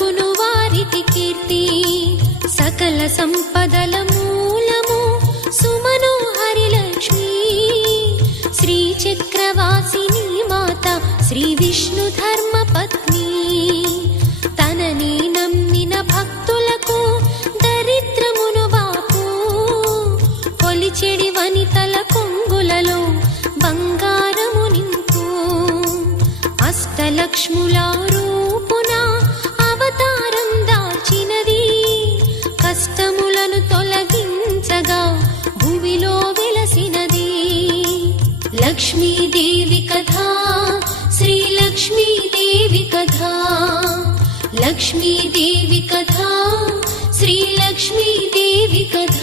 కలుగును వారికి కీర్తి. సకల సంపదల మూలము సుమనోహరి లక్ష్మీ. శ్రీ చక్రవాసిని మాత శ్రీ విష్ణు ధర్మ పత్ని. తనని నమ్మిన భక్తులకు దరిద్రమును బాపు. కొలిచెడి వనితల కొంగులలో బంగారము నింపు. అష్టలక్ష్ముల రూపున అవతారం దాల్చినది. కష్టములను తొలగించగా భూమిలో వెలసినది. లక్ష్మీదేవి కథ శ్రీ లక్ష్మీదేవి కథ. లక్ష్మీదేవి కథ శ్రీ లక్ష్మీదేవి కథ.